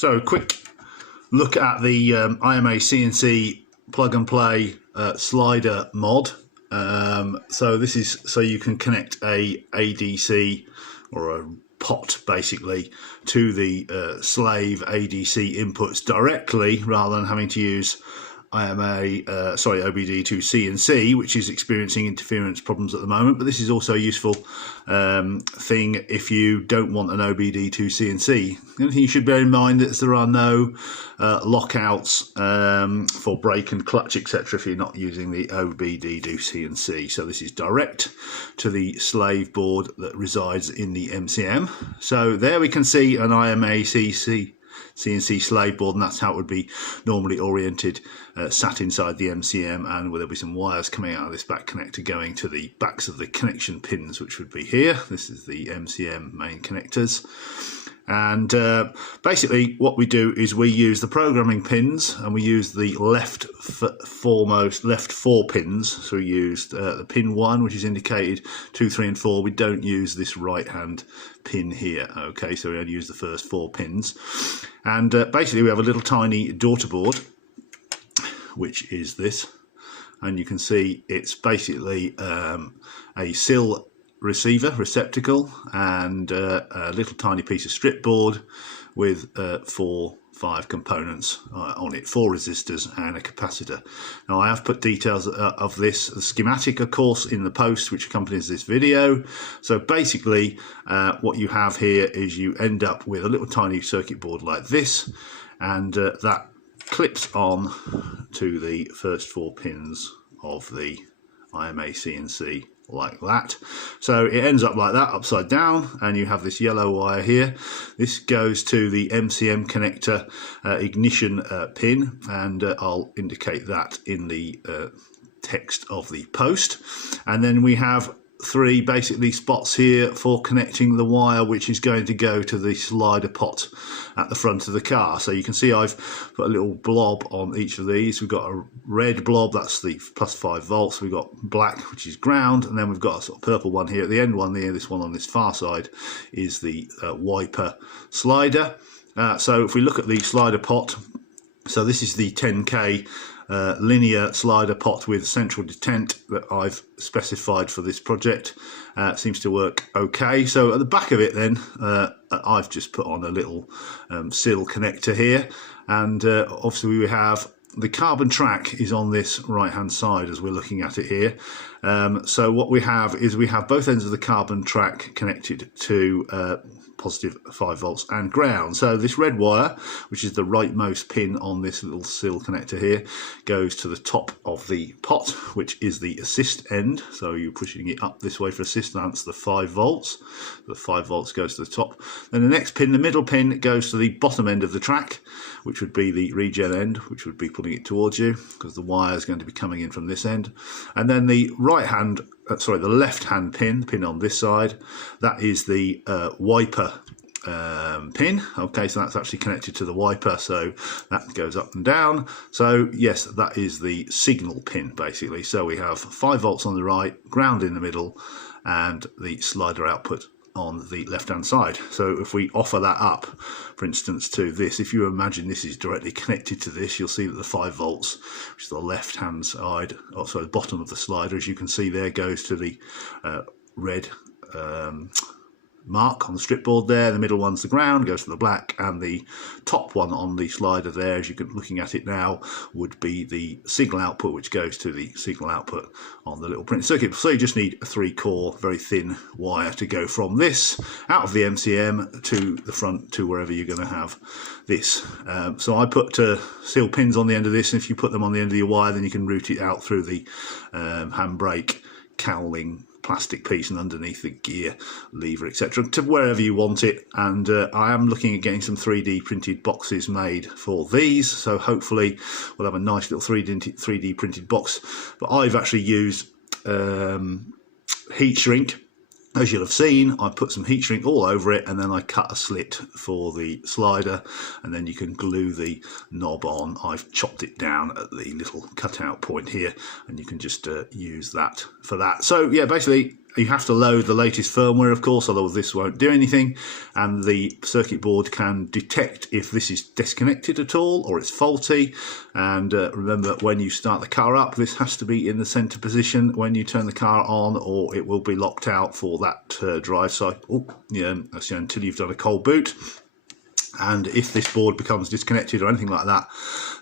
So a quick look at the IMAC&C plug and play slider mod. So this is so you can connect a ADC or a pot basically to the slave ADC inputs directly rather than having to use OBD2C&C, which is experiencing interference problems at the moment. But this is also a useful thing if you don't want an OBD2C&C. The only thing you should bear in mind is there are no lockouts for brake and clutch, etc. if you're not using the OBD2C&C. So this is direct to the slave board that resides in the MCM. So there we can see an IMAC&C slave board, and that's how it would be normally oriented, sat inside the MCM, and there'll be some wires coming out of this back connector going to the backs of the connection pins, which would be here. This is the MCM main connectors. And basically what we do is we use the programming pins, and we use the left four pins. So we used the pin 1, which is indicated 2, 3 and 4. We don't use this right hand pin here. Okay, so we only use the first 4 pins. And basically we have a little tiny daughter board, which is this, and you can see it's basically a SIL receiver receptacle and a little tiny piece of strip board with 5 components on it, 4 resistors and a capacitor. Now I have put details of this, the schematic of course, in the post which accompanies this video. So basically what you have here is you end up with a little tiny circuit board like this, and that clips on to the first 4 pins of the IMAC&C like that. So it ends up like that, upside down, and you have this yellow wire here. This goes to the MCM connector ignition pin, and I'll indicate that in the text of the post. And then we have 3 basically spots here for connecting the wire which is going to go to the slider pot at the front of the car. So you can see I've put a little blob on each of these. We've got a red blob, that's the plus 5 volts. We've got black, which is ground, and then we've got a sort of purple one here at the end one there. This one on this far side is the wiper slider. So if we look at the slider pot, so this is the 10K linear slider pot with central detent that I've specified for this project. Seems to work okay. So at the back of it then I've just put on a little SIL connector here, and obviously we have the carbon track is on this right hand side as we're looking at it here. So what we have is we have both ends of the carbon track connected to positive 5 volts and ground. So this red wire, which is the rightmost pin on this little SIL connector here, goes to the top of the pot, which is the assist end. So you're pushing it up this way for assist, and that's the 5 volts. The 5 volts goes to the top. Then the next pin, the middle pin, goes to the bottom end of the track, which would be the regen end, which would be pulling it towards you because the wire is going to be coming in from this end. And then the the left hand pin on this side, that is the wiper pin. Okay, so that's actually connected to the wiper, so that goes up and down. So yes, that is the signal pin basically. So we have 5 volts on the right, ground in the middle, and the slider output on the left hand side. So if we offer that up, for instance, to this, if you imagine this is directly connected to this, you'll see that the 5 volts, which is the left hand side, the bottom of the slider, as you can see there, goes to the red mark on the strip board there. The middle one's the ground, goes to the black, and the top one on the slider there, as you can looking at it now, would be the signal output, which goes to the signal output on the little printed circuit. So you just need a 3-core very thin wire to go from this out of the MCM to the front to wherever you're going to have this. So I put SIL pins on the end of this, and if you put them on the end of your wire, then you can route it out through the handbrake cowling plastic piece and underneath the gear lever, etc., to wherever you want it. And I am looking at getting some 3D printed boxes made for these, so hopefully we'll have a nice little 3D printed box. But I've actually used heat shrink. As you'll have seen, I put some heat shrink all over it, and then I cut a slit for the slider, and then you can glue the knob on. I've chopped it down at the little cutout point here, and you can just use that for that. So yeah, basically You have to load the latest firmware, of course, otherwise this won't do anything, and the circuit board can detect if this is disconnected at all or it's faulty. And remember, when you start the car up, this has to be in the center position when you turn the car on, or it will be locked out for that drive cycle until you've done a cold boot. And if this board becomes disconnected or anything like that,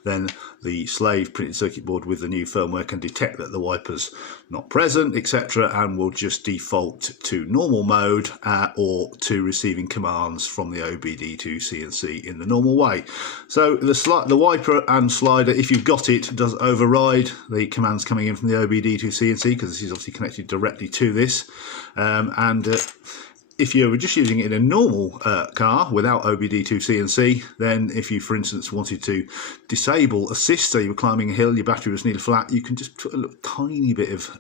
then the slave printed circuit board with the new firmware can detect that the wiper's not present, etc., and will just default to normal mode or to receiving commands from the OBD2 CNC in the normal way. So the wiper and slider, if you've got it, does override the commands coming in from the OBD2 CNC, because this is obviously connected directly to this. If you're just using it in a normal car without OBD2 CNC, then if you, for instance, wanted to disable assist, so you were climbing a hill, your battery was nearly flat, you can just put a little tiny bit of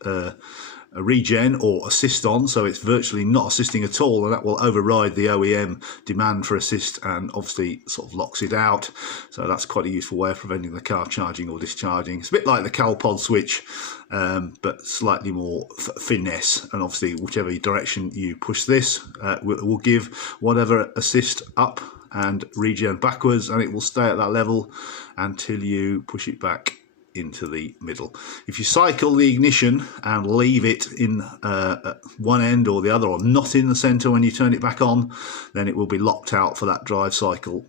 a regen or assist on, so it's virtually not assisting at all, and that will override the OEM demand for assist and obviously sort of locks it out. So that's quite a useful way of preventing the car charging or discharging. It's a bit like the CalPod switch, but slightly more finesse, and obviously whichever direction you push this will give whatever assist up and regen backwards, and it will stay at that level until you push it back into the middle. If you cycle the ignition and leave it in one end or the other, or not in the center when you turn it back on, then it will be locked out for that drive cycle.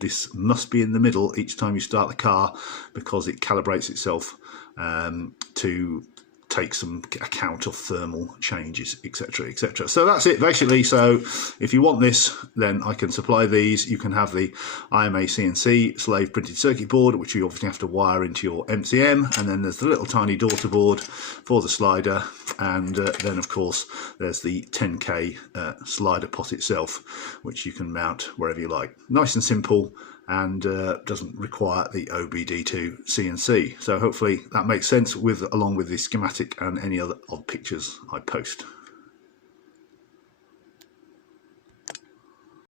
This must be in the middle each time you start the car, because it calibrates itself to take some account of thermal changes, etc., etc. So that's it basically. So if you want this, then I can supply these. You can have the IMAC&C slave printed circuit board, which you obviously have to wire into your MCM, and then there's the little tiny daughter board for the slider, and then of course there's the 10K slider pot itself, which you can mount wherever you like. Nice and simple, and doesn't require the OBD2 CNC. So hopefully that makes sense along with the schematic and any other odd pictures I post.